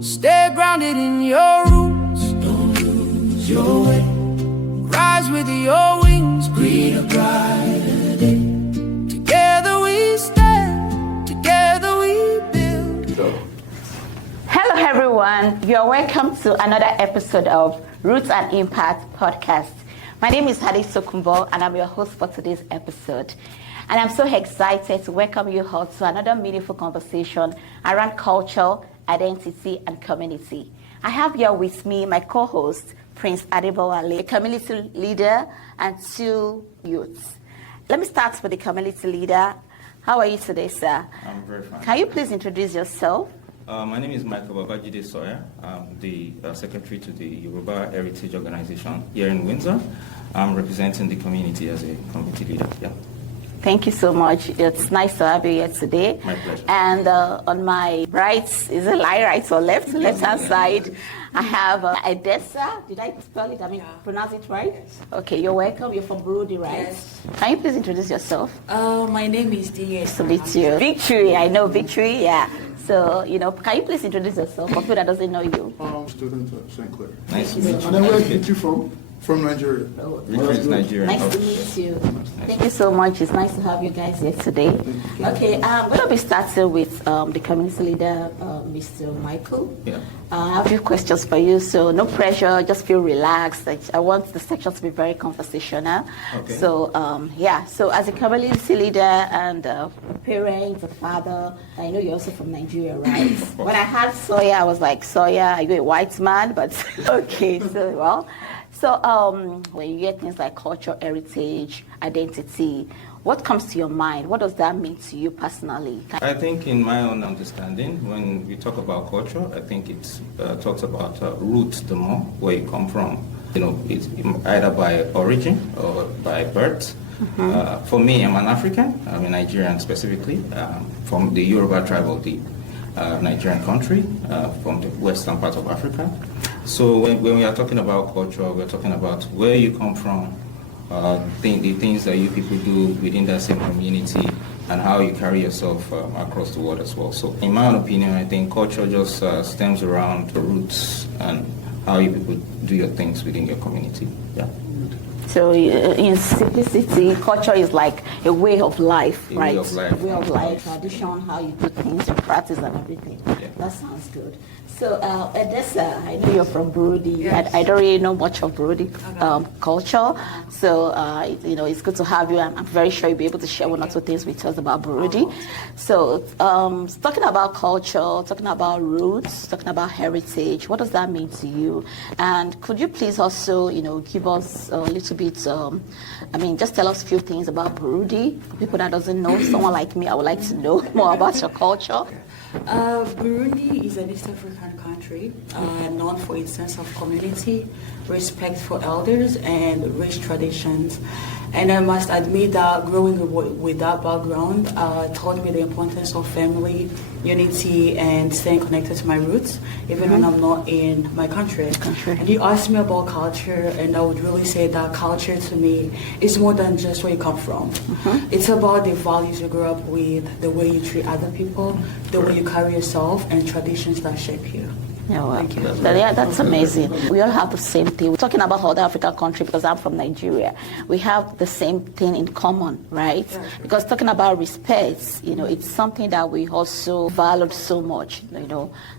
Stay grounded in your roots. Don't lose your way. Rise with your wings. Breathe a brighter day. Together we stand. Together we build. Hello everyone. You are welcome to another episode of Roots and Impact podcast. My name is Hadi Sokumbo and I'm your host for today's episode. And I'm so excited to welcome you all to another meaningful conversation around culture, identity, and community. I have here with me my co-host, Prince Adebowale, a community leader, and two youths. Let me start with the community leader. How are you today, sir? I'm very fine. Can you please introduce yourself? My name is Michael Babajide Sawyer. I'm the secretary to the Yoruba Heritage Organization here in Windsor. I'm representing the community as a community leader. Yeah. Thank you so much. It's nice to have you here today. My pleasure. And on my right, is it right or left? Left-hand side, I have Edessa. Did I spell it? Pronounce it right? Yes. Okay, you're welcome. You're from Burundi, right? Yes. Can you please introduce yourself? My name is Dia. To meet you. Victory, I know Victory, yeah. So, can you please introduce yourself for people that doesn't know you? Student at St. Clair. Nice to meet you. And then where did you from? From Nigeria. Victory is Nigerian. Nice to meet you. Thank you so much. It's nice to have you guys here today. Okay, I'm going to be starting with the community leader, Mr. Michael. Yeah. I have a few questions for you, so no pressure, just feel relaxed. I want the section to be very conversational. Okay. So, so as a community leader and a parent, a father, I know you're also from Nigeria, right? When I heard Sawyer, I was like, Sawyer, are you a white man? But okay, So when you hear things like culture, heritage, identity, what comes to your mind? What does that mean to you personally? I think in my own understanding, when we talk about culture, I think it talks about roots the more, where you come from. It's either by origin or by birth. Mm-hmm. For me, I'm an African. I'm a Nigerian specifically, from the Yoruba tribe of the Nigerian country, from the western part of Africa. So when we are talking about culture, we're talking about where you come from, the things that you people do within that same community, and how you carry yourself across the world as well. So in my own opinion, I think culture just stems around the roots and how you people do your things within your community. Yeah. So in simplicity, culture is like a way of life, right? Way of life. A way of life, tradition, how you do things, your practice and everything. Yeah. That sounds good. So Edessa, I know you're from Burundi. Yes. I don't really know much of Burundi culture. So, it's good to have you. I'm very sure you'll be able to share one or two things with us about Burundi. So, talking about culture, talking about roots, talking about heritage, what does that mean to you? And could you please also, give us a little bit, just tell us a few things about Burundi. For people that doesn't know, someone like me, I would like to know more about your culture. Burundi is an East African country known for its sense of community, respect for elders, and rich traditions. And I must admit that growing with that background taught me the importance of family, unity, and staying connected to my roots, even when I'm not in my country. And you asked me about culture, and I would really say that culture to me is more than just where you come from. It's about the values you grew up with, the way you treat other people, the way you carry yourself, and traditions that shape you. Thank you. That's amazing. We all have the same thing. We're talking about other African country because I'm from Nigeria. We have the same thing in common, right? Yeah. Because talking about respect, it's something that we also valued so much,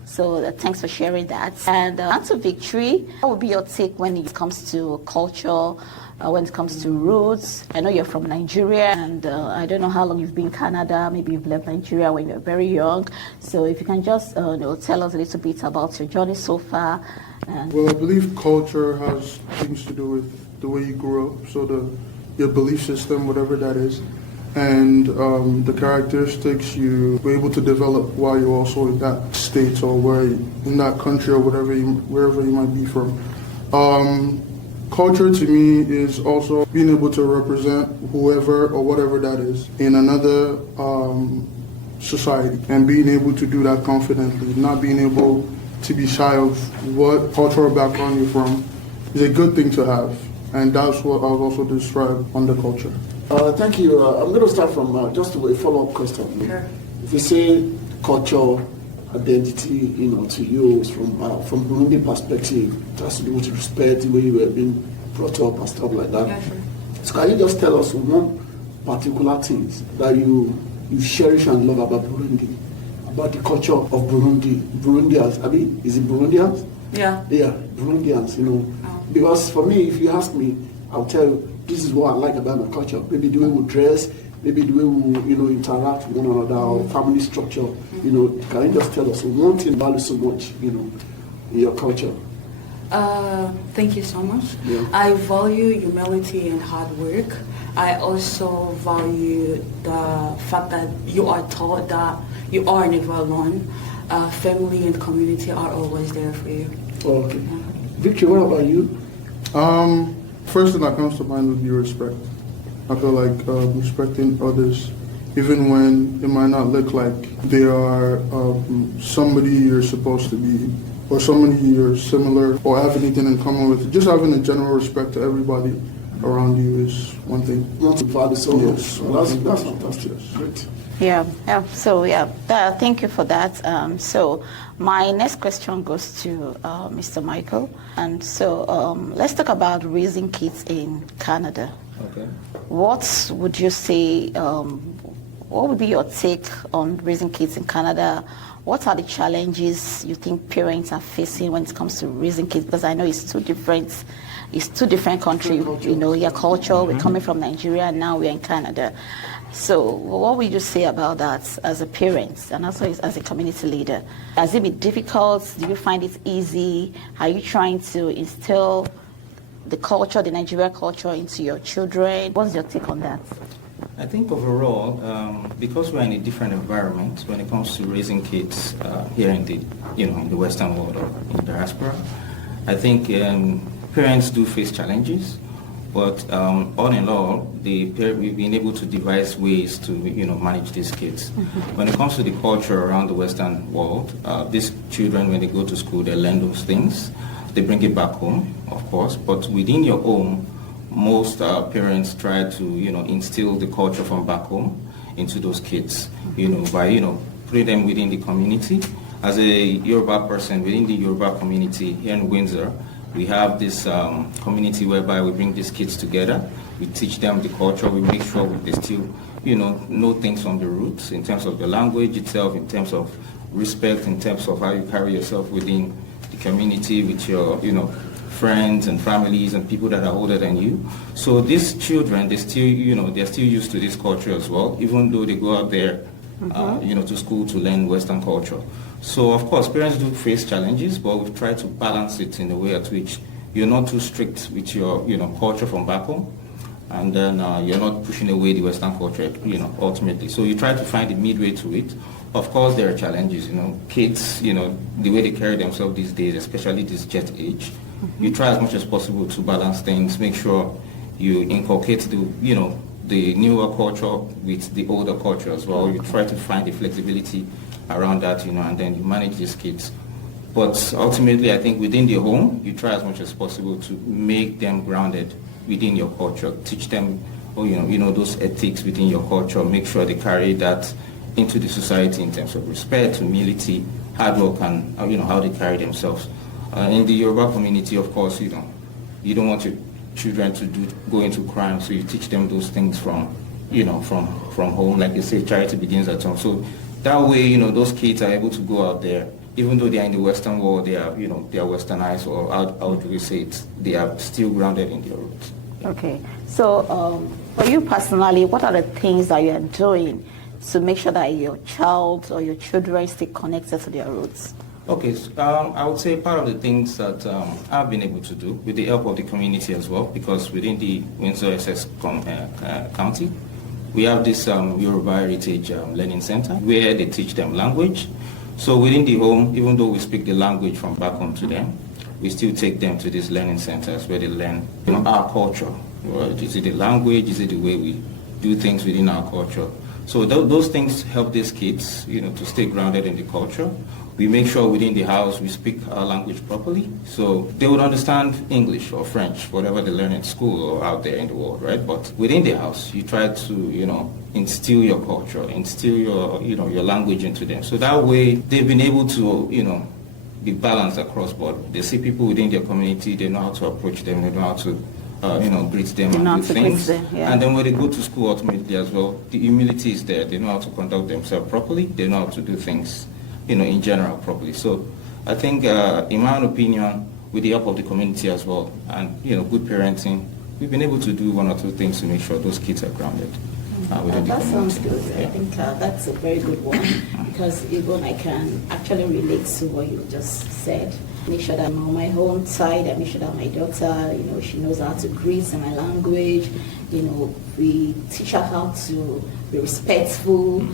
So thanks for sharing that. And on to Victory, what would be your take when it comes to culture? When it comes to roots? I know you're from Nigeria, and I don't know how long you've been in Canada. Maybe you've left Nigeria when you were very young. So if you can just tell us a little bit about your journey so far. Well, I believe culture has things to do with the way you grew up, so your belief system, whatever that is, and the characteristics you were able to develop while you're also in that state or in that country or wherever you might be from. Culture to me is also being able to represent whoever or whatever that is in another society and being able to do that confidently, not being able to be shy of what cultural background you're from is a good thing to have. And that's what I've also described under culture. Thank you. I'm going to start from just a follow-up question. Sure. If you say culture identity, to you from Burundi perspective? It has to do with respect, the way you were being brought up and stuff like that. Yeah, sure. So can you just tell us one particular things that you cherish and love about Burundi, about the culture of Burundians? I mean, is it Burundians? Yeah. Yeah, Burundians, Because for me, if you ask me, I'll tell you, this is what I like about my culture. Maybe the way we dress, maybe the way we, interact with one another, our family structure. Can you just tell us one thing value so much, in your culture? Thank you so much. Yeah. I value humility and hard work. I also value the fact that you are taught that you are never alone. Family and community are always there for you. Okay. Victor, what about you? First thing that comes to mind would be respect. I feel like respecting others, even when it might not look like they are somebody you're supposed to be, or somebody you're similar or have anything in common with. Just having a general respect to everybody around you is one thing. Not to value so Yes, much. That's fantastic. Great. Thank you for that. So my next question goes to Mr. Michael. And so let's talk about raising kids in Canada. Okay. What would you say, what would be your take on raising kids in Canada? What are the challenges you think parents are facing when it comes to raising kids? Because I know it's two different countries, your culture. We're coming from Nigeria and now we're in Canada. So what would you say about that as a parent and also as a community leader? Has it been difficult? Do you find it easy? Are you trying to instill the culture, the Nigeria culture into your children? What's your take on that? I think overall, because we're in a different environment when it comes to raising kids here in the Western world or in diaspora, I think parents do face challenges, but all in all, we've been able to devise ways to manage these kids. Mm-hmm. When it comes to the culture around the Western world, these children, when they go to school, they learn those things. They bring it back home, of course, but within your home, most parents try to, instill the culture from back home into those kids, by, putting them within the community. As a Yoruba person within the Yoruba community here in Windsor, we have this community whereby we bring these kids together. We teach them the culture. We make sure they still, know things from the roots in terms of the language itself, in terms of respect, in terms of how you carry yourself within the community with your, friends and families and people that are older than you. So these children, they're still used to this culture as well, even though they go out there, to school to learn Western culture. So of course, parents do face challenges, but we try to balance it in a way at which you're not too strict with your, culture from back home, and then you're not pushing away the Western culture, ultimately. So you try to find a midway to it. Of course, there are challenges, kids, the way they carry themselves these days, especially this jet age. You try as much as possible to balance things, make sure you inculcate the newer culture with the older culture as well. You try to find the flexibility around that, and then you manage these kids. But ultimately, I think within the home, you try as much as possible to make them grounded within your culture, teach them, those ethics within your culture, make sure they carry that into the society in terms of respect, humility, hard work, and how they carry themselves. In the Yoruba community, of course, you don't want your children to go into crime, so you teach them those things from home. Like you say, charity begins at home. So that way, those kids are able to go out there, even though they are in the Western world, they are Westernized, or how do we say it? They are still grounded in their roots. Okay. So for you personally, what are the things that you are doing to make sure that your child or your children stay connected to their roots? Okay, I would say part of the things that I've been able to do with the help of the community as well, because within the Windsor SS County, we have this Yoruba Heritage Learning Center where they teach them language. So within the home, even though we speak the language from back home to them, we still take them to these learning centers where they learn our culture. Is it the language? Is it the way we do things within our culture? So those things help these kids, to stay grounded in the culture. We make sure within the house we speak our language properly, so they would understand English or French, whatever they learn in school or out there in the world, right? But within the house, you try to, instill your culture, instill your language into them. So that way, they've been able to, be balanced across board. They see people within their community, they know how to approach them, they know how to greet them and do things. And then when they go to school ultimately as well, the humility is there. They know how to conduct themselves properly. They know how to do things, in general properly. So I think, in my own opinion, with the help of the community as well, and, good parenting, we've been able to do one or two things to make sure those kids are grounded. That sounds good. Yeah. I think that's a very good one, because even I can actually relate to what you just said. Make sure that I'm on my own side, I make sure that my daughter, she knows how to greet in my language. We teach her how to be respectful.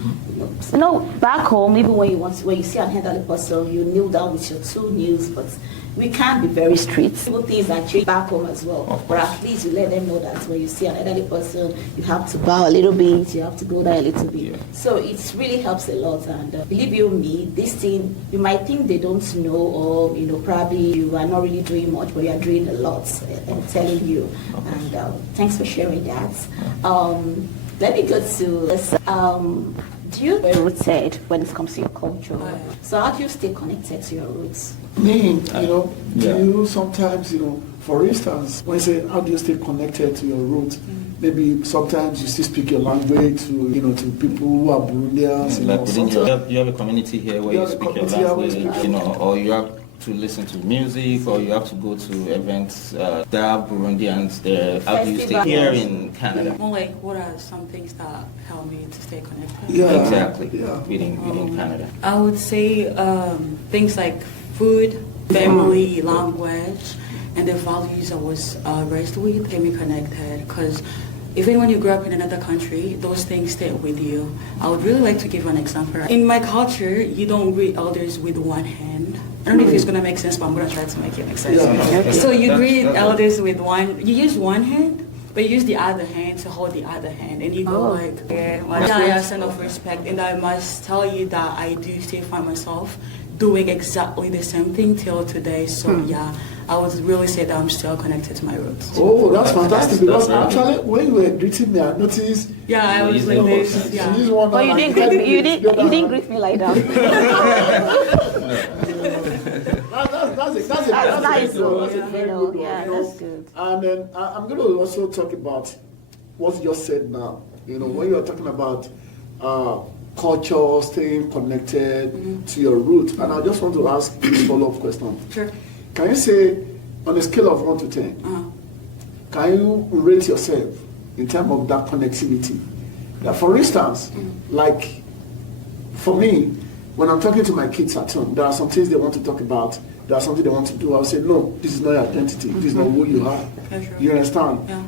Back home, even when you see an elderly person, you kneel down with your 2 knees, but we can't be very strict. People things that change back home as well. But at least you let them know that when you see an elderly person, you have to bow a little bit, you have to go down a little bit. Yeah. So it really helps a lot. And believe you me, this thing, you might think they don't know, or probably you are not really doing much, but you are doing a lot. I'm telling you. And thanks for sharing that. Let me go to this. Do you rooted when it comes to your culture? So how do you stay connected to your roots? Me, do you sometimes, for instance, when you say how do you stay connected to your roots, maybe sometimes you still speak your language to, to people who are Burundians. You have a community here where you speak your language, or you have to listen to music, or you have to go to events. There are Burundians there. How do you stay here in Canada? Well, what are some things that help me to stay connected? Yeah, exactly. Yeah. Within Canada, I would say things like food, family, language, and the values I was raised with keep me connected. Because even when you grow up in another country, those things stay with you. I would really like to give an example. In my culture, you don't greet elders with one hand. I don't know if it's going to make sense, but I'm going to try to make it make sense. Yeah. So you greet elders with you use one hand, but you use the other hand to hold the other hand, and you go a sign of respect. And I must tell you that I do still find myself doing exactly the same thing till today. So I would really say that I'm still connected to my roots. Oh, that's fantastic! Because actually, when you were greeting me, I noticed. Yeah, I was like this. Yeah. But you didn't greet me. You didn't greet me like that. That's nice. That's a very good one. That's good. And then I'm going to also talk about what you just said now. When you are talking about culture, staying connected to your roots, and I just want to ask this follow-up question. Sure. Can you say, on a scale of 1 to 10, can you rate yourself in terms of that connectivity? Now, for instance, like for me, when I'm talking to my kids at home, there are some things they want to talk about. There are something they want to do. I'll say, no, this is not your identity. This is not who you are. You understand? Yeah.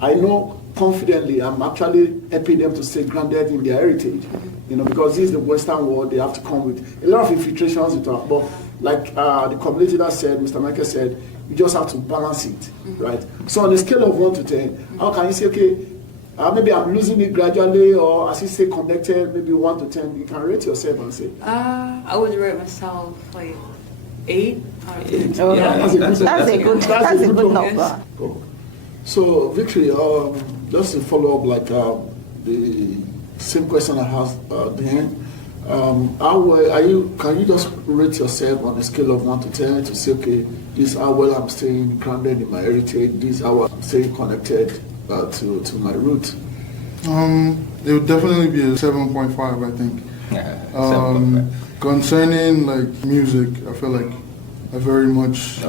I know confidently I'm actually helping them to stay grounded in their heritage. Because this is the Western world, they have to come with a lot of infiltrations into it. But like the community that said, Mr. Michael said, you just have to balance it, right? So on a scale of 1 to 10, how can you say, okay, maybe I'm losing it gradually, or as you say connected, maybe 1 to 10, you can rate yourself and say? I would rate myself like 8 out of 10. Oh, yeah, that's a good number. Cool. So, Victory, just to follow up, like the same question I asked Dan, how are you? Can you just rate yourself on a scale of 1 to 10 to say, okay, this is how well I'm staying grounded in my heritage, this is how I'm staying connected to my roots? It would definitely be a 7.5, I think. Concerning like music, I feel like I very much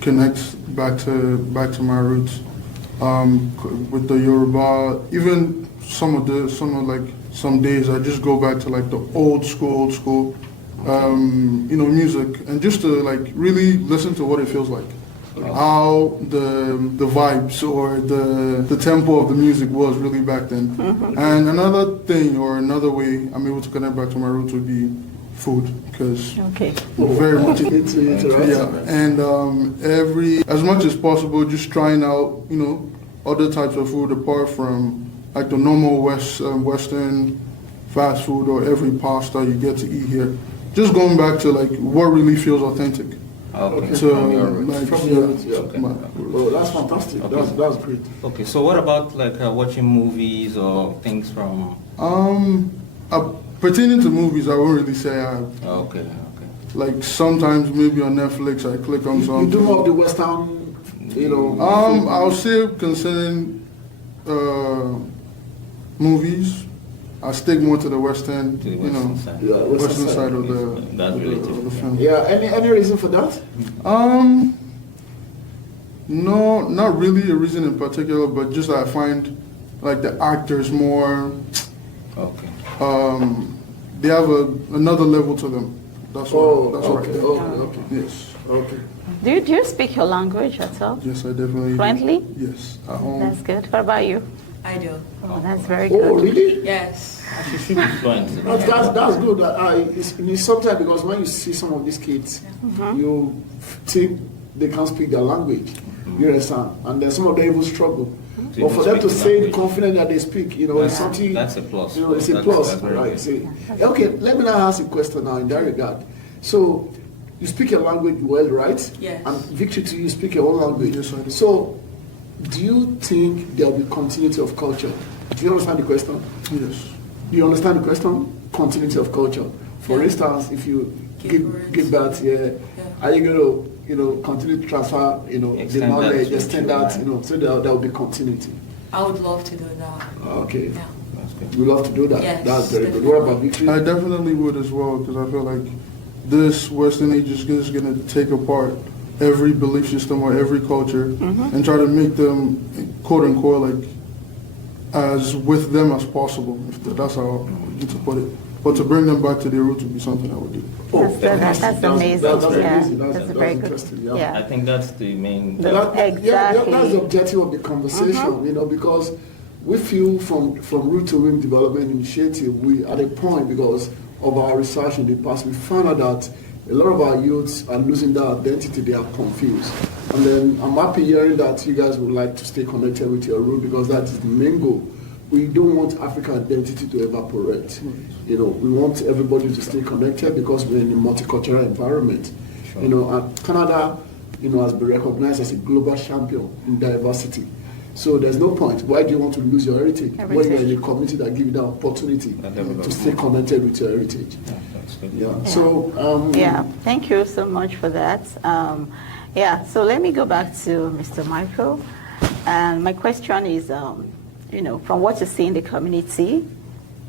connect back to my roots. With the Yoruba, even some days I just go back to like the old school, music, and just to like really listen to what it feels like, how the vibes or the tempo of the music was really back then. And another thing or another way I'm able to connect back to my roots would be food, because we're very much into it, right? Yeah, and as much as possible, just trying out, other types of food apart from like the normal Western fast food or every pasta you get to eat here. Just going back to like what really feels authentic. Okay. To, From your roots. like, From your roots, yeah. Okay. Oh, that's fantastic. Okay. That's great. Okay, so what about like watching movies or things from? Pertaining to movies, I won't really say I have. Okay. Like sometimes maybe on Netflix I click on You something. do more of the Western, I'll say concerning movies, I stick more to the Western, To the Western side. Yeah, Western side of That's relative. the film. Yeah, any reason for that? No, not really a reason in particular, but just I find like the actors more, Okay. they have another level to them. That's what. That's what I think. Okay. Yes. Okay. Do you speak your language at all? Yes, I definitely. do. Fluently? Yes. At home. That's good. What about you? I do. Oh, that's very Oh, good. really? Yes. Fluent. That's good. It's sometimes because when you see some of these kids, you think they can't speak their language. You understand? And then some of them even struggle. To But for them speak to the say language. confident that they speak, it's something. That's a plus. It's a That's plus, very right? good. See. Okay, let me now ask a question now in that regard. So, you speak your language well, right? Yes. And Victory, to you speak your own language. Yes, I do. So, do you think there will be continuity of culture? Do you understand the question? Yes. Do you understand the question? Continuity of culture. For Yeah. instance, if you Give give birth, are you going to, continue to transfer, the Extend that knowledge, to extend that, children. so there will be continuity. I would love to do that. Okay. Yeah. That's good. We love to do that. Yes, That's very good. definitely. What about Victory? I definitely would as well, because I feel like this Western age is just going to take apart every belief system or every culture and try to make them, quote unquote, like as with them as possible. If that's how I need to put it. But to bring them back to their roots would be something I would do. That's amazing. That's Yeah, amazing. that's very good. interesting. Yeah. I think that's the main. Exactly. That's the objective of the conversation, because we feel from Root to Rim Development Initiative, we at a point because of our research in the past, we found out that a lot of our youths are losing their identity, they are confused. And then I'm happy hearing that you guys would like to stay connected with your root because that is the main goal. We don't want African identity to evaporate. We want everybody to stay connected because we're in a multicultural environment. Sure. And Canada, has been recognized as a global champion in diversity. So there's no point. Why do you want to lose your heritage when you're in a community that gives you the opportunity to stay connected with your heritage? Yeah, that's good. Yeah. So Thank you so much for that. So let me go back to Mr. Michael. And my question is, from what you see in the community,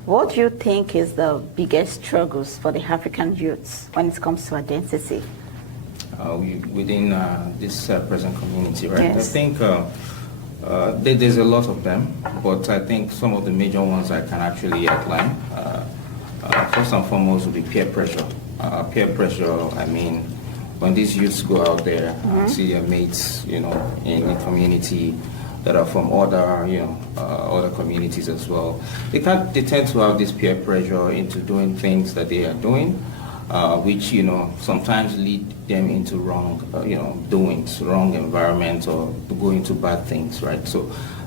what do you think is the biggest struggles for the African youths when it comes to identity? Within this present community, right? Yes. I think there's a lot of them, but I think some of the major ones I can actually outline. First and foremost would be peer pressure. Peer pressure, I mean, when these youths go out there and see their mates, in the community that are from other communities as well, they tend to have this peer pressure into doing things that they are doing, which sometimes lead them into wrong doings, wrong environments, or go into bad things, right? So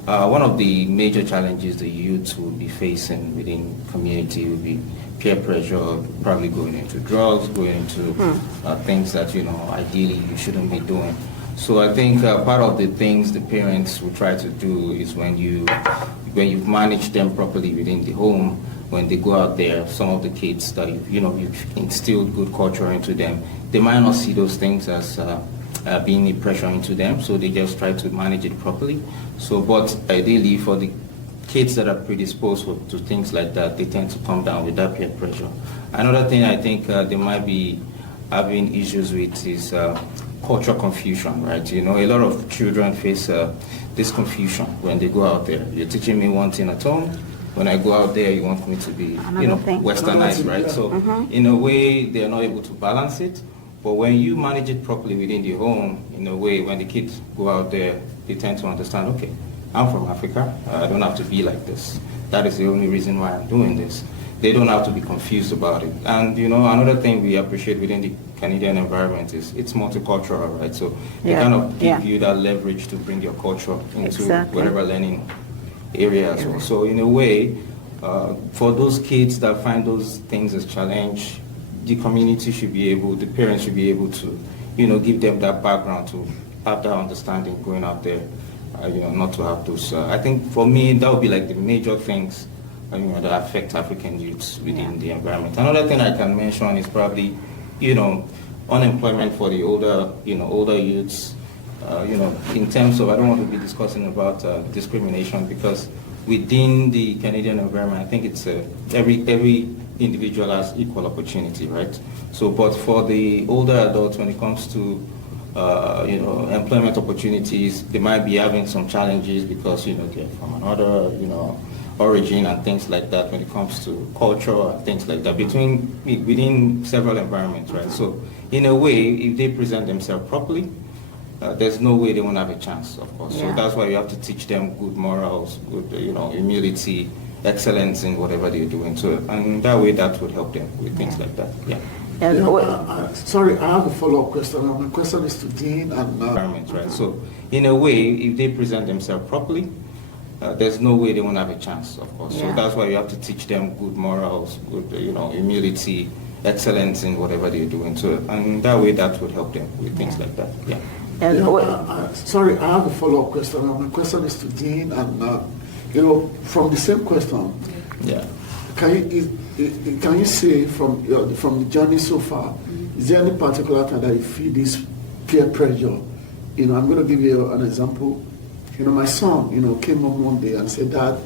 one of the major challenges the youth will be facing within community will be peer pressure, probably going into drugs, going into things that ideally you shouldn't be doing. So I think part of the things the parents will try to do is when you've managed them properly within the home, when they go out there, some of the kids that you've instilled good culture into them, they might not see those things as being a pressure into them, so they just try to manage it properly. So, but ideally for the kids that are predisposed to things like that, they tend to come down with that peer pressure. Another thing I think they might be having issues with is cultural confusion, right? A lot of children face this confusion when they go out there. You're teaching me one thing at home. When I go out there, you want me to be, westernized, right? So in a way, they're not able to balance it. But when you manage it properly within the home, in a way, when the kids go out there, they tend to understand, okay, I'm from Africa. I don't have to be like this. That is the only reason why I'm doing this. They don't have to be confused about it. And, another thing we appreciate within the Canadian environment is it's multicultural, right? So they kind of give you that leverage to bring your culture into whatever learning area as well. So in a way, for those kids that find those things as challenge, the community should be able, the parents should be able to, give them that background to have that understanding going out there, not to have those. I think for me, that would be like the major things, that affect African youths within the environment. Another thing I can mention is probably, unemployment for the older youths. In terms of, I don't want to be discussing about discrimination, because within the Canadian environment, I think it's every individual has equal opportunity, right? So, but for the older adults, when it comes to employment opportunities, they might be having some challenges because they're from another origin and things like that. When it comes to culture and things like that, within several environments, right? So, in a way, if they present themselves properly, there's no way they won't have a chance, of course. So that's why you have to teach them good morals, good, humility, excellence in whatever they're doing. So, and that way, that would help them with things like that. Yeah. Sorry, I have a follow-up question. My question is to Dean and environment, right? So, in a way, if they present themselves properly, there's no way they won't have a chance, of course. So that's why you have to teach them good morals, good, humility, excellence in whatever they're doing. So, and that way, that would help them with things like that. Yeah. Sorry, I have a follow-up question. My question is to Dean, and from the same question. Yeah. Can you say from the journey so far, is there any particular time that you feel this peer pressure? I'm going to give you an example. My son, came home one day and said, "Dad,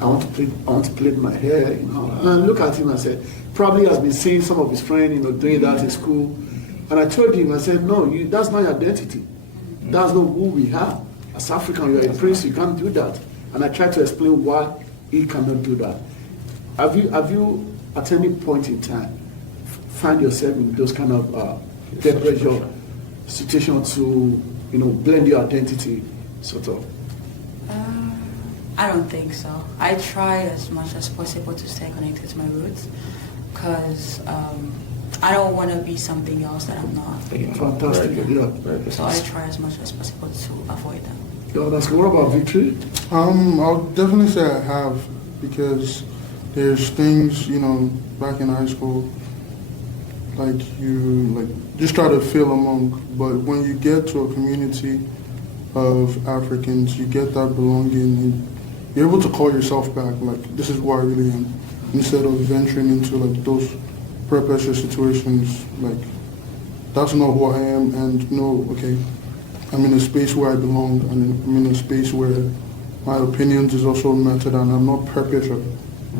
I want to plait my hair." And I look at him and said, probably has been seeing some of his friends, doing that in school. And I told him, I said, "No, that's not your identity. That's not who we are. As African, you're a prince. You can't do that." And I tried to explain why he cannot do that. Have you at any point in time find yourself in those kind of peer pressure situations to blend your identity, sort of? I don't think so. I try as much as possible to stay connected to my roots, because I don't want to be something else that I'm not. Fantastic. Yeah. So I try as much as possible to avoid them. What about Victory? I'll definitely say I have, because there's things, back in high school, you just try to feel among, but when you get to a community of Africans, you get that belonging, and you're able to call yourself back, this is who I really am, instead of venturing into those peer pressure situations, that's not who I am, and okay, I'm in a space where I belong, and I'm in a space where my opinions is also mattered, and I'm not peer pressured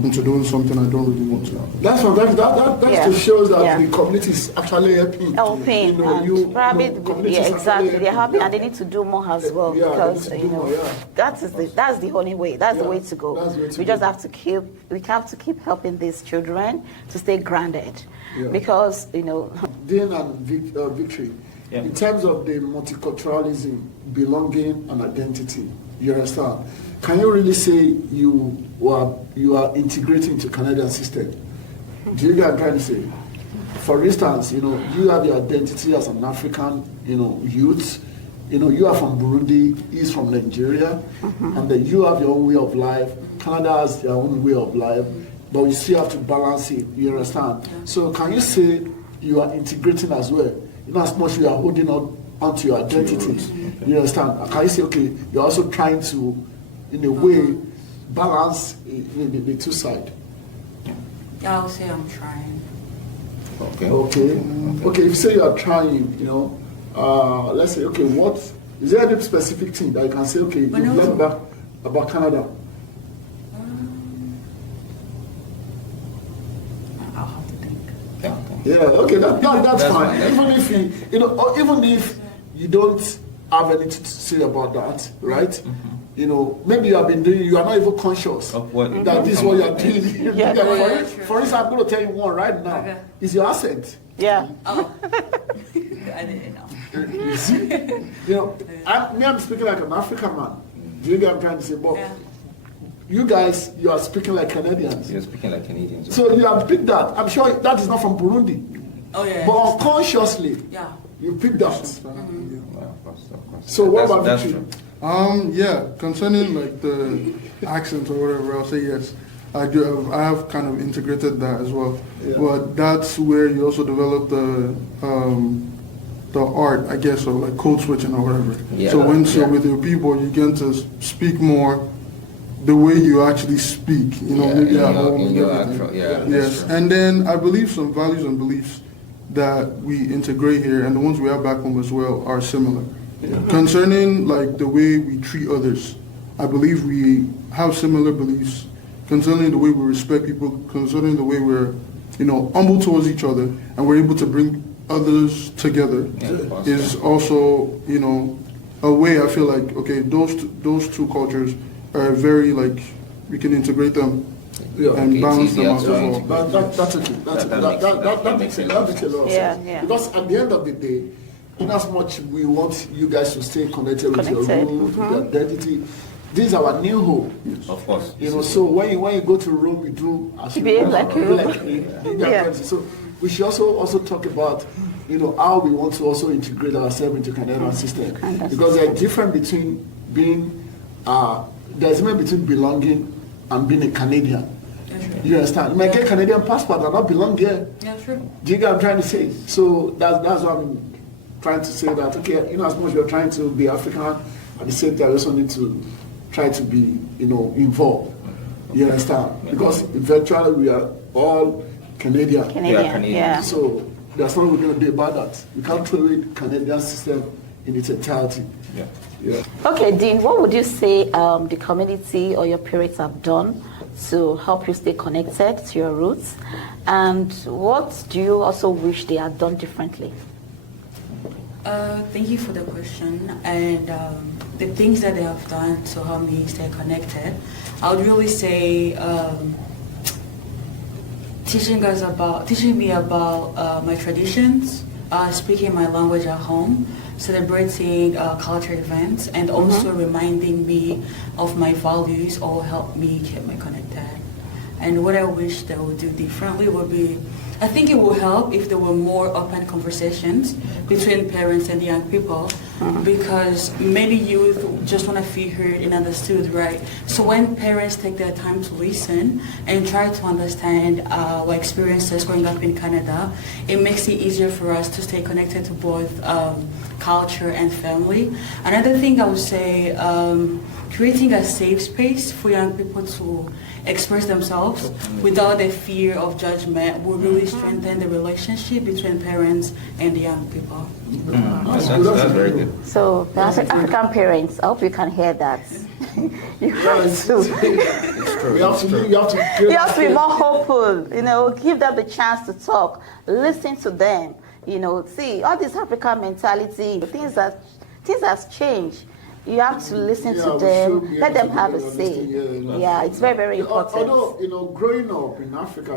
into doing something I don't really want to. That's fantastic. That just shows that the community is actually helping. Exactly. They're helping, and they need to do more as well, because that's the only way. That's the way to go. We just have to keep helping these children to stay grounded, because Dean and Victory, in terms of the multiculturalism, belonging, and identity, you understand? Can you really say you are integrating into Canadian system? Do you get what I'm trying to say? For instance, you have your identity as an African, youth. You are from Burundi, he's from Nigeria, and then you have your own way of life. Canada has their own way of life, but you still have to balance it. You understand? So can you say you are integrating as well? As much you are holding on to your identity. You understand? Can you say, okay, you're also trying to, in a way, balance the two sides? Yeah, I'll say I'm trying. Okay. If you say you are trying, let's say, okay, what is there any specific thing that you can say, okay, you learn back about Canada? I'll have to think. Yeah, okay, that's fine. Even if even if you don't have anything to say about that, right? Maybe you have been doing, you are not even conscious of what that this is what you are doing. For instance, I'm going to tell you one right now. Okay. Is your accent. Yeah. Oh. I didn't know. You see? I'm speaking like an African man. Do you get what I'm trying to say? But you guys, you are speaking like Canadians. You're speaking like Canadians. So you have picked that. I'm sure that is not from Burundi. Oh, yeah. But unconsciously, you picked that. Of course. So what about that's you? true. Yeah, concerning like the accents or whatever, I'll say yes. I do. I have kind of integrated that as well. Yeah. But that's where you also develop the art, I guess, of like code switching or whatever. Yeah. So with your people, you get to speak more the way you actually speak. You know, Yeah, maybe in at your- home in and your everything. actual- yeah, that's Yes, true. and then I believe some values and beliefs that we integrate here, and the ones we have back home as well, are similar. Concerning like the way we treat others, I believe we have similar beliefs concerning the way we respect people, concerning the way we're, humble towards each other, and we're able to bring others together. Yeah, of course, Is also, a way I feel like, okay, those two cultures are very like we can integrate them Yeah. and Okay, balance it's them easier out as to well. integrate. That's okay. That's That okay. makes- That that makes makes a a lot of lot of Yeah, sense. yeah. Because at the end of the day, in as much we want you guys to stay connected with your Connected, roots, with your identity, this is our new home. Of course. So when you go to Rome, you do as You behave like you. Yeah. So we should also talk about how we want to also integrate ourselves into Canadian system, because there's a difference between being there's a difference between belonging and being a Canadian. You understand? You might get Canadian passport and not belong here. Yeah, true. Do you get what I'm trying to say? So that's what I'm trying to say, that okay, as much as you're trying to be African, at the same time you also need to try to be, involved. You understand? Because eventually we are all Canadian. Canadian, Canadian. yeah. So there's nothing we're going to do about that. We can't throw away the Canadian system in its entirety. Yeah. Yeah. Okay, Dean, what would you say the community or your parents have done to help you stay connected to your roots? And what do you also wish they had done differently? Thank you for the question. And the things that they have done to help me stay connected, I would really say teaching me about my traditions, speaking my language at home, celebrating culture events, and also reminding me of my values all help me keep me connected. And what I wish they would do differently would be, I think it will help if there were more open conversations between parents and young people, because many youth just want to feel heard and understood, right? So when parents take their time to listen and try to understand our experiences growing up in Canada, it makes it easier for us to stay connected to both culture and family. Another thing I would say, creating a safe space for young people to express themselves without the fear of judgment will really strengthen the relationship between parents and the young people. That's very good. So, the African parents, I hope you can hear that. You have to. You have to be more hopeful, give them the chance to talk, listen to them, see, all this African mentality, things has changed. You have to listen to them, let them have a say. Yeah, it's very, very important. Although, growing up in Africa,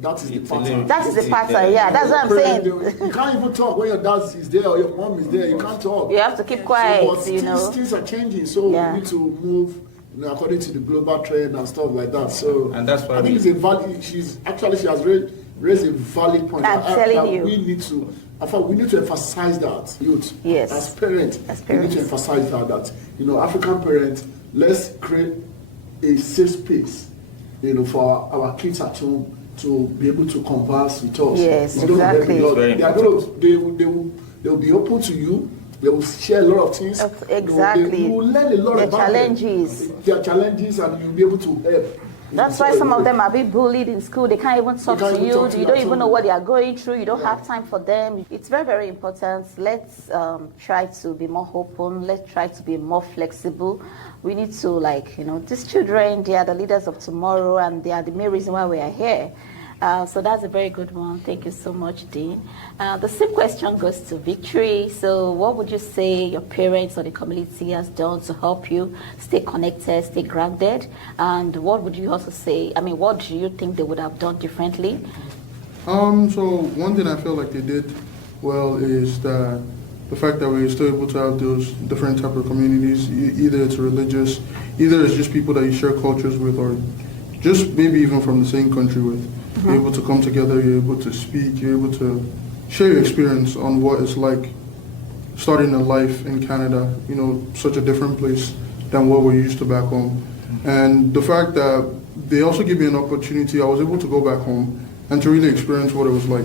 that is the pattern. That is the pattern, yeah, that's what I'm saying. You can't even talk when your dad is there or your mom is there. You can't talk. You have to keep quiet, But things are changing, so Yeah. we need to move according to the global trend and stuff like that. So And that's why I think it's a valid. She has raised a valid point. I'm telling you. We need to emphasize that, youth. Yes. As parents, we need to emphasize that African parents, let's create a safe space, for our kids at home to be able to converse with us. Yes, It's gonna exactly. help a lot. Very They are they will be open to you. They will share a lot of things. Exactly. You will learn a lot Their about challenges. their challenges, and you'll be able to help. That's why some of them are being bullied in school. They can't even talk can't to even you. talk to You you don't at even all. know what they are going through. You don't have time for them. It's very, very important. Let's try to be more open. Let's try to be more flexible. We need to, these children, they are the leaders of tomorrow, and they are the main reason why we are here. So that's a very good one. Thank you so much, Dean. The same question goes to Victory. So what would you say your parents or the community has done to help you stay connected, stay grounded? And what would you also say, what do you think they would have done differently? So one thing I feel like they did well is that the fact that we're still able to have those different type of communities, either it's religious, either it's just people that you share cultures with, or just maybe even from the same country with. You're able to come together, you're able to speak, you're able to share your experience on what it's like starting a life in Canada, such a different place than what we're used to back home. And the fact that they also give me an opportunity, I was able to go back home and to really experience what it was like.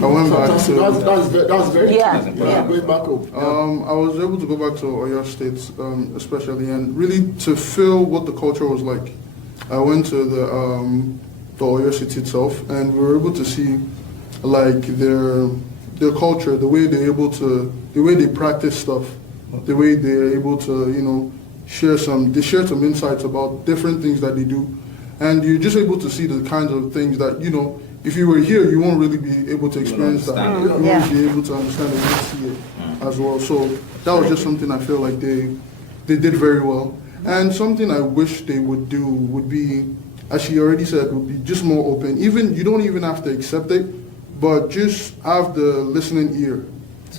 I went back to... That's very Yeah. key. Going back home. I was able to go back to Oyo State, especially, and really to feel what the culture was like. I went to the Oyo City itself, and we were able to see like their culture, the way they practice stuff, the way they're able to share some insights about different things that they do, and you're just able to see the kinds of things that if you were here, you won't really be able to experience that. You won't be able to understand it and see it as well. So that was just something I feel like they did very well. And something I wish they would do would be, as she already said, would be just more open. You don't even have to accept it, but just have the listening ear.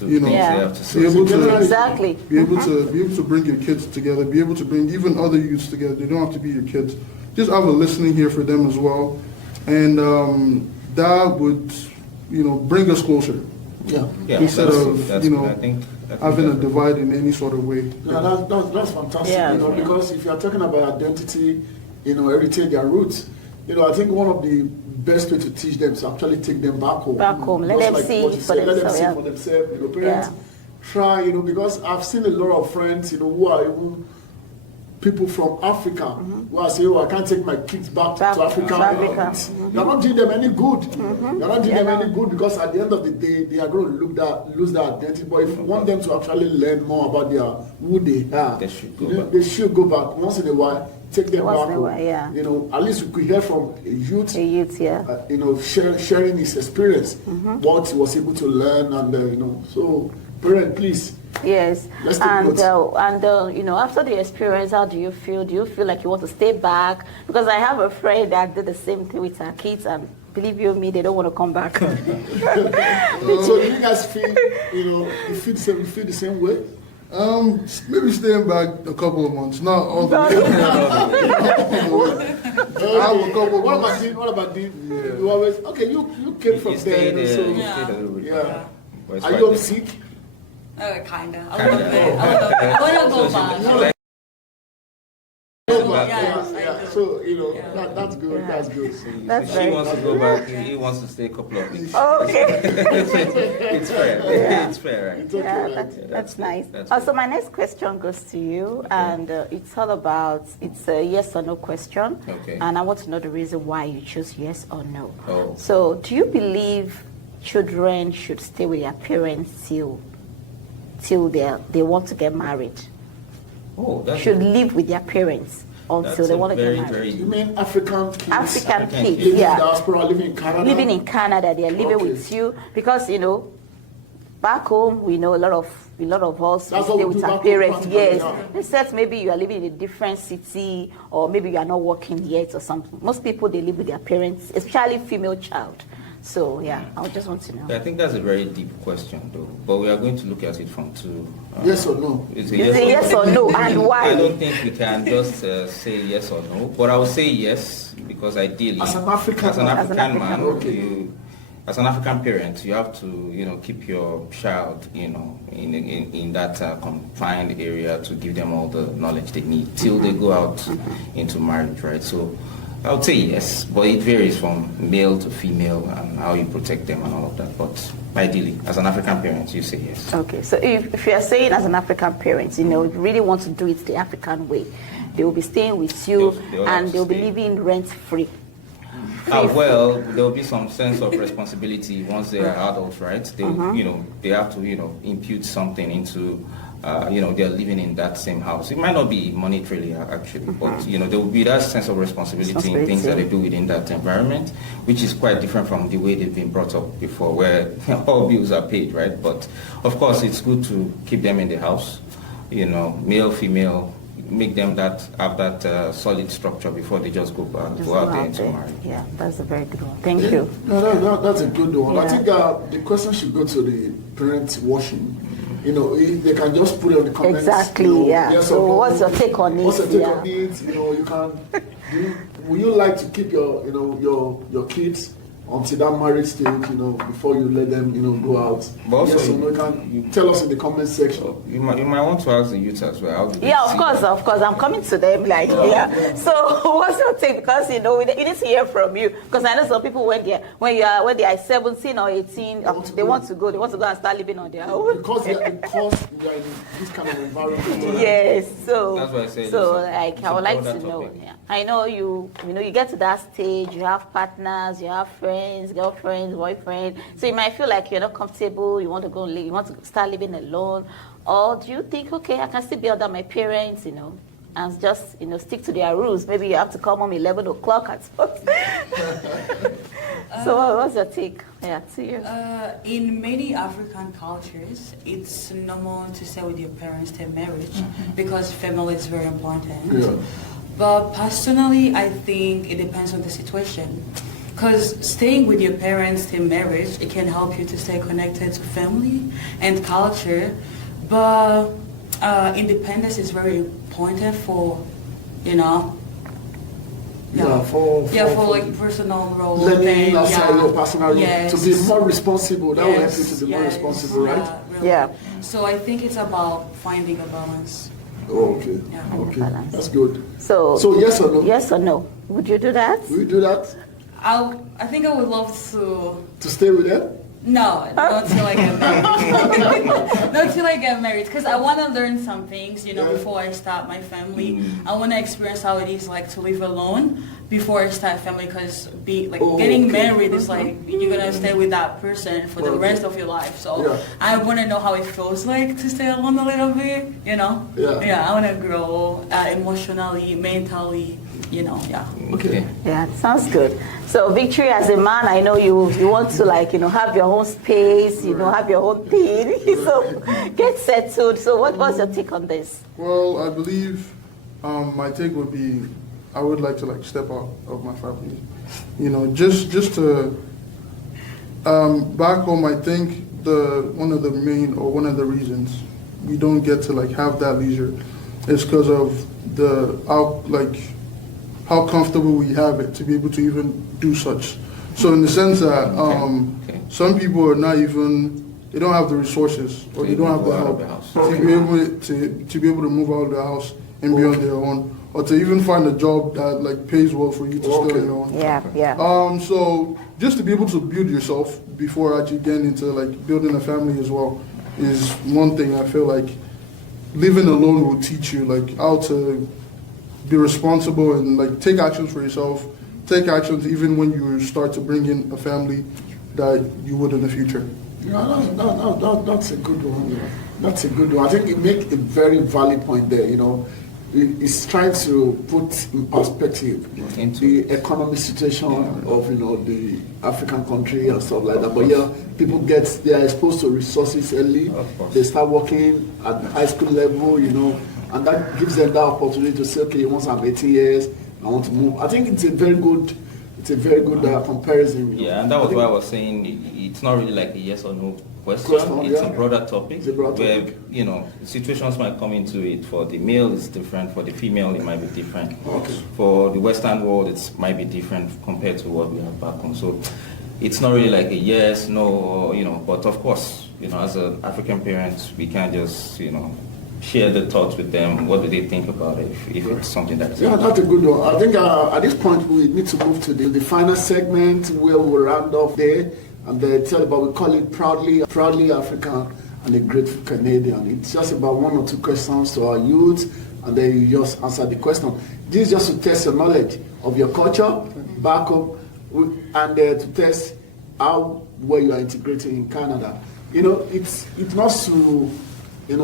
Be able to Exactly. be able to bring your kids together, be able to bring even other youths together. They don't have to be your kids. Just have a listening ear for them as well, and that would bring us closer. Yeah. Instead of I think having a divide in any sort of way. Yeah, that's fantastic. Because if you are talking about identity, heritage and roots, I think one of the best way to teach them is actually take them back home. Back home. Let them see for themselves. For themselves. Parents try, because I've seen a lot of friends, who are even people from Africa who are saying, I can't take my kids back to Africa. You're not doing them any good. You're not doing them any good because at the end of the day, they are going to lose their identity. But if you want them to actually learn more about who they are, they should go back once in a while. Take them back home. At least we could hear from a youth, sharing his experience, what he was able to learn, and so parent, please. Yes, and after the experience, how do you feel? Do you feel like you want to stay back? Because I have a friend that did the same thing with her kids, and believe you me, they don't want to come back. So do you guys feel, you feel the same way? Maybe staying back a couple of months, not all the way. What about the? You always you came from there, so Are you homesick? Kinda. A little bit. I want to go back. So that's good. That's good. She wants to go back. He wants to stay a couple of weeks. Okay. It's fair. It's fair, right? That's nice. So my next question goes to you, and it's all about, it's a yes or no question. Okay. And I want to know the reason why you choose yes or no. Oh. So do you believe children should stay with their parents till they want to get married? Should live with their parents until they want to get married. You mean African kids? African kids, living in diaspora, living in Canada? Living in Canada, they are living with you because back home we know a lot of us stay with our parents. Yes, except maybe you are living in a different city or maybe you are not working yet or something. Most people they live with their parents, especially female child. So I just want to know. I think that's a very deep question, though. But we are going to look at it from two. Yes or no? It's a yes or no, and why? I don't think we can just say yes or no. But I will say yes because ideally, as an African man, as an African parent, you have to keep your child in that confined area to give them all the knowledge they need till they go out into marriage, right? So I would say yes, but it varies from male to female and how you protect them and all of that. But ideally, as an African parent, you say yes. Okay, so if you are saying as an African parent, you really want to do it the African way, they will be staying with you and they'll be living rent-free. Well, there will be some sense of responsibility once they are adults, right? They, they have to, impute something into they're living in that same house. It might not be monetarily actually, but there will be that sense of responsibility in things that they do within that environment, which is quite different from the way they've been brought up before, where all bills are paid, right? But of course, it's good to keep them in the house, male, female, make them have that solid structure before they just go out there into marriage. Yeah, that's a very good one. Thank you. No, that's a good one. Yeah. I think the question should go to the parents watching. They can just put it on the comments. Exactly, Yes, so what's your take on it? What's your take on it? You can. Would you like to keep your kids until that marriage stage, before you let them, go out. But also yes or no, you can tell us in the comment section. You might want to ask the youth as well. How do they Yeah, see of course. I'm coming to them like, yeah. So what's your take? Because, we need to hear from you. Because I know some people, when they are 17 or 18, they want to go and start living on their own. Because we are in this kind of environment. Yes, so That's why I said I would like to that know. topic. Yeah. I know you get to that stage, you have partners, you have friends, girlfriends, boyfriend. So you might feel like you're not comfortable, you want to go live, you want to start living alone. Or do you think, okay, I can still be under my parents, and just, stick to their rules. Maybe you have to come home 11 o'clock at first. So what's your take? Yeah, to you. In many African cultures, it's normal to stay with your parents till marriage because family is very important. Yeah. But personally, I think it depends on the situation. Because staying with your parents till marriage, it can help you to stay connected to family and culture. But independence is very important for, for like personal role. Learning outside your personal yes. to be more responsible. That will help you to be more responsible, right? Really. Yeah. So I think it's about finding a balance. Oh, okay. Yeah. Okay. Balance. That's good. So yes or no? Yes or no? Would you do that? Will you do that? I think I would love to. To stay with them? No, not till I get married. Not till I get married, because I want to learn some things, before I start my family. I want to experience how it is like to live alone before I start a family, because getting married is like you're gonna stay with that person for the rest of your life. So I want to know how it feels like to stay alone a little bit, Yeah, I want to grow emotionally, mentally, Okay. Yeah, sounds good. So Victory, as a man, I know you want to have your own space, have your own thing. So get settled. So what's your take on this? Well, I believe my take would be I would like to step out of my family. Just to back home. I think one of the reasons we don't get to have that leisure is because of how comfortable we have it to be able to even do such. So in the sense that some people are not even, they don't have the resources or they don't have the help to be able to move out of the house and be on their own, or to even find a job that pays well for you to stay on your own. Yeah. So just to be able to build yourself before actually getting into building a family as well is one thing I feel like living alone will teach you how to be responsible and take actions for yourself, take actions even when you start to bring in a family that you would in the future. That's a good one. That's a good one. I think you make a very valid point there. It's trying to put in perspective the economic situation of the African country and stuff like that. But people they are exposed to resources early. They start working at high school level, and that gives them that opportunity to say, okay, once I'm 18 years, I want to move. I think it's a very good comparison. Yeah, and that was why I was saying it's not really like a yes or no question. It's a broader topic where situations might come into it. For the male, it's different. For the female, it might be different. Okay. For the Western world, it might be different compared to what we have back home. So it's not really like a yes, no, But of course, as an African parent, we can't just share the thoughts with them. What do they think about it if it's something that's... Yeah, that's a good one. I think at this point we need to move to the final segment where we'll round off there and tell about, we call it Proudly African and a Grateful Canadian. It's just about one or two questions to our youth and then you just answer the question. This is just to test your knowledge of your culture back up and to test how well you are integrating in Canada. It's not to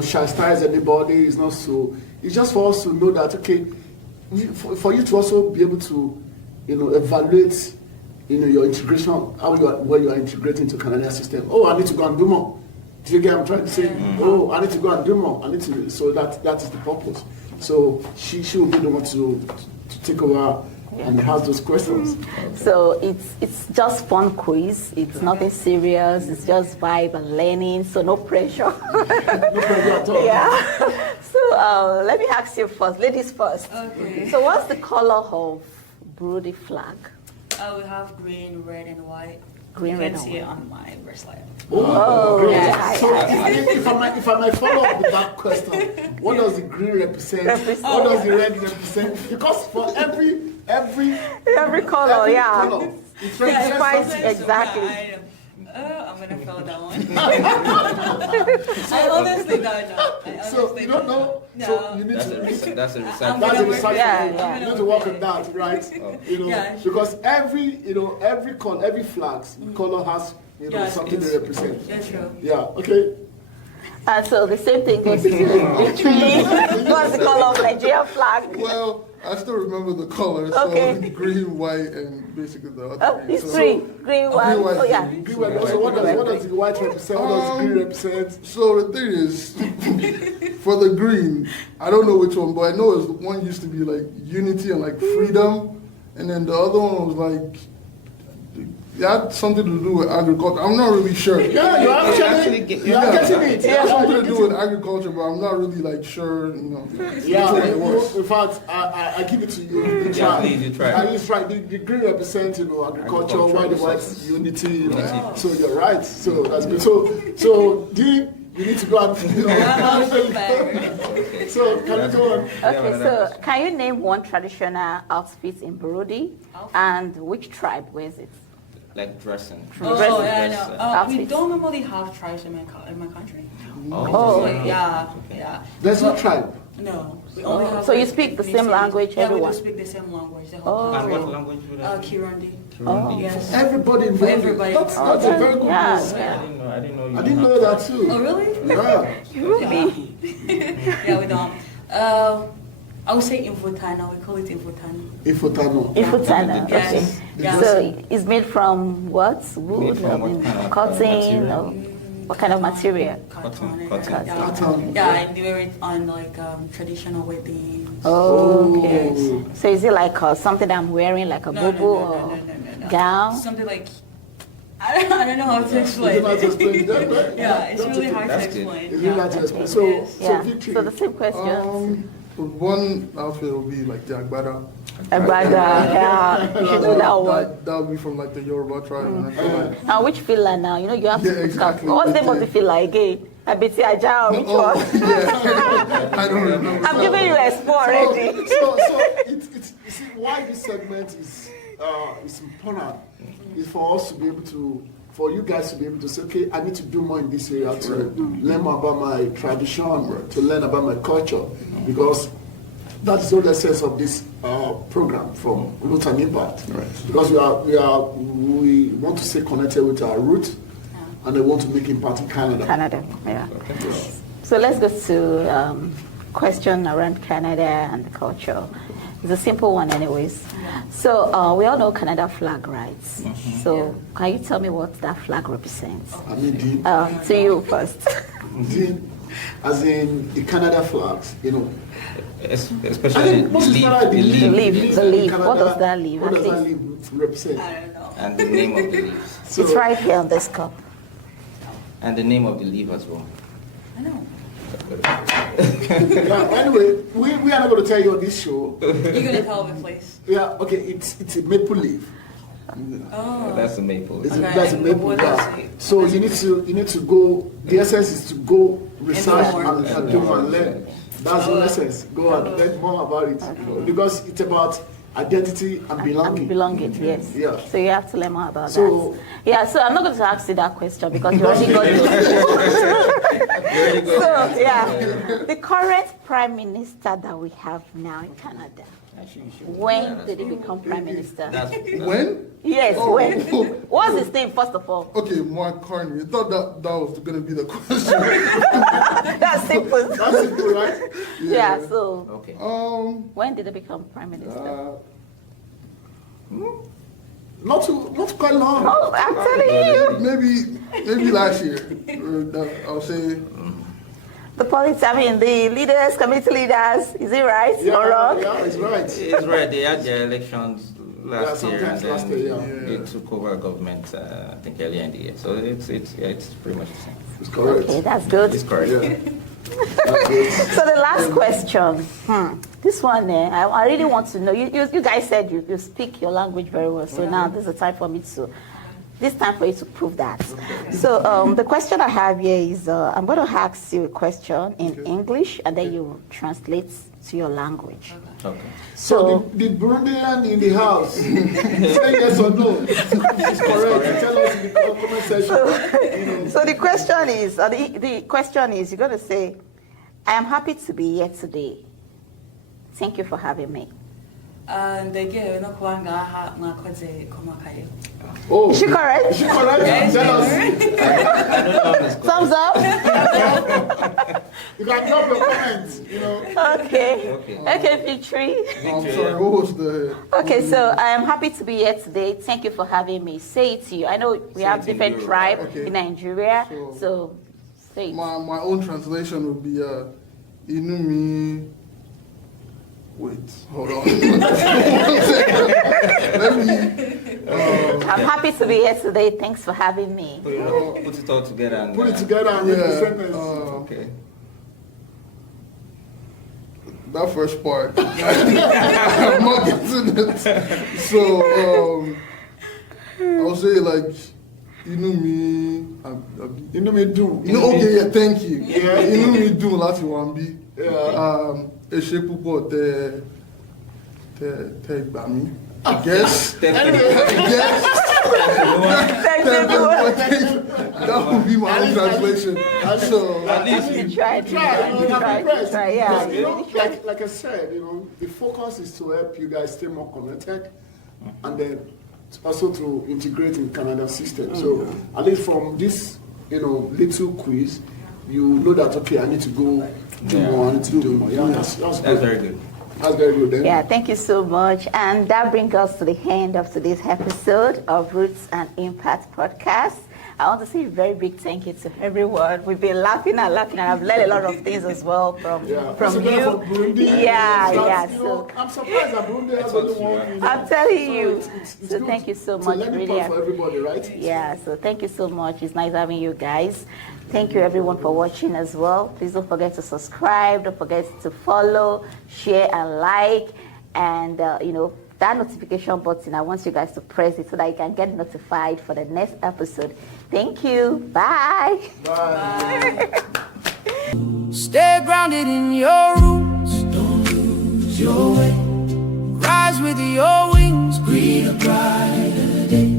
chastise anybody. It's not so. It's just for us to know that for you to also be able to evaluate your integration, where you are integrating to Canadian system. Oh, I need to go and do more. Do you get what I'm trying to say? Oh, I need to go and do more. So that is the purpose. So she will be the one to take over and has those questions. So it's just fun quiz. It's nothing serious. It's just vibe and learning. So no pressure. No pressure at all. Yeah. So let me ask you first, ladies first. Okay. So what's the color of Burundi flag? We have green, red, and white. Green, you red, can and see it white. on my bracelet. Oh, yeah. So if I might follow up with that question, what does the green represent? What does the red represent? Because for every color, yeah. color, it It's represents quite something. exactly. Yeah, I'm gonna fail that one. I honestly don't know. So you don't know. No. So you need That's to a research. That's a research. I'm That's a gonna research. work- Yeah, You need to work on that, right? You know, Yeah. because every color, every flags color has Yes, something it's- they represent. Yeah, true. Yeah. Okay. And so the same thing goes to the tree. What's the color of Nigeria flag? Well, I still remember the colors. So Okay. green, white, and basically the other Oh, three. it's So- three. Green, white. white, Oh, yeah. green. Green, white. So what does the white represent? What does the green represent? So the thing is, for the green, I don't know which one, but I know it's one used to be like unity and like freedom, and then the other one was like it had something to do with agriculture. I'm not really sure. Yeah, you're actually getting it. It has something to do with agriculture, but I'm not really like sure. Yeah, which one it was. in fact, I give it to you. You Yeah, try. please, you try. At least try. The green represents, agriculture, while the white is unity. So you're right. So that's good. So Dean, you need to go and. So can you go on? Okay, so can you name one traditional outfit in Burundi and which tribe wears it? Like dressing. Oh, yeah, I know. We Outfits. don't normally have tribes in my country. Oh, So, yeah. There's no tribe. No. We only have So you speak the same language, Yeah, everyone? we do speak the same language. The whole Oh. And what country. language would Kirundi. Kirundi? Yes. Everybody in For Burundi. everybody. That's a very good Yeah, news. yeah. I didn't know. You I didn't have know that that. too. Oh, really? Yeah. Yeah, we don't. I would say Infotana. We call it Infotana. Ifotano. Ifutana. Okay. Yes. Yeah. So it's made from what? Wood, from I what mean, kind of cotton, material? or what kind of material? Cotton. Cotton. Yeah. Cotton. Yeah, and they wear it on like traditional weddings. Oh, okay. So is it like something I'm wearing, like a No, bobo no, or no. gown? Something like I don't know how to You explain. don't have to explain that. Yeah, it's really hard to That's good. explain. It's really hard to explain. So Yeah. Victory. So the same question. One outfit will be like the Agbada. Yeah, you should know that one. That would be from like the Yoruba tribe. And I feel like, Now, which filler now? You know, you have to Yeah, put exactly. What's the name of the filler again? Abeti Aja or which one? yeah, I don't remember. I'm giving you a score already. So it's you see why this segment is important is for us to be able to, for you guys to be able to say, okay, I need to do more in this area to learn more about my tradition, to learn about my culture, because that's the essence of this program from Root and Impact. Right. Because we want to stay connected with our roots, and they want to make impact in Canada. Canada, yeah. So let's go to question around Canada and the culture. It's a simple one anyways. So we all know Canada flag, right? So can you tell me what that flag represents? I mean, To you first. as in the Canada flags, I Especially think most especially The leaf, the leaf. in Canada, What does that leaf What does that actually- leaf represent? I don't know. and the name of the leaves. So, It's right here on this cup. And the name of the leaf as well. I know. yeah, anyway, we are not going to tell you on this show. You're gonna tell the place. Yeah, okay, it's a maple leaf. Oh. That's a maple. It's leaf. a, that's a and maple. what Yeah. does it- So you need to go. The essence is to go research more. and do and learn. That's the essence. Go and learn more about it because it's about identity and belonging. Belonging, yes. Yeah. So you have to learn more about So- that. Yeah, so I'm not going to ask you that question because you already got it. So, yeah, the current prime minister that we have now in Canada, when did he become prime minister? When? Yes, Oh. when? What's his name, first of all? Okay, Mark Carney. I thought that was going to be the question. That's simple. That's simple, right? Yeah, so Okay. when did he become prime minister? Not quite long. Oh, I'm telling you. Maybe last year. I'll say. The politics, I mean, the leaders, community leaders, is it right or wrong? Yeah, it's right. It's right. They had their elections last year, and sometimes then last year, they took over government. I think earlier in the year. So it's pretty much the same. It's correct. Okay, that's good. It's correct. Yeah. So the last question. This one, I really want to know. You guys said you speak your language very well. So now this is the time for me to. This time for you to prove that. So the question I have here is, I'm going to ask you a question in English, and then you translate to your language. Okay. So the Burundian in the house, say yes or no. It's correct. Tell us in the comment section. So the question is, you're going to say, I am happy to be here today. Thank you for having me. Oh, Is she correct? is she correct? Tell us. Thumbs up. You can drop your comments, you know. Okay, Victory. I'm sorry, what was the... Okay, so I am happy to be here today. Thank you for having me. Say it to you. I know we have different tribes in Nigeria, so say it. My own translation would be, Inumi... Wait, hold on. Let me... I'm happy to be here today. Thanks for having me. Put it all together. And, Put it together and make the sentence. okay. That first part, I'm not getting it. So, I'll say like, me do. Okay, yeah, thank you. Yeah. Me do láti wambi. Yeah. Ẹ ṣé púpọ̀ tẹ́ gbà mí. I guess. Thank you. That would be my own translation. So, At least you tried. Yeah. You know, like I said, you know, the focus is to help you guys stay more connected, and then also to integrate in Canada system. So at least from this, you know, little quiz, you know that okay, I need to go do more. I need to do more. Yeah, that's Very good. That's very good then. Yeah, thank you so much. And that brings us to the end of today's episode of Roots and Impact Podcast. I want to say a very big thank you to everyone. We've been laughing, and I've learned a lot of things as well from you. Burundi, Yeah. So I'm surprised that Burundi has only one. I'm telling you. It's So good. thank you so It's much. a learning Really. point for everybody, right? Yeah, so thank you so much. It's nice having you guys. Thank you everyone for watching as well. Please don't forget to subscribe. Don't forget to follow, share, and like. And, you know, that notification button, I want you guys to press it so that you can get notified for the next episode. Thank you. Bye. Bye. Stay grounded in your roots, don't lose your way. Rise with your wings, greet a brighter day.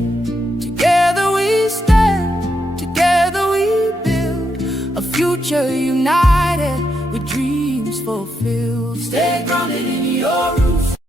Together we stand, together we build a future united with dreams fulfilled. Stay grounded in your roots.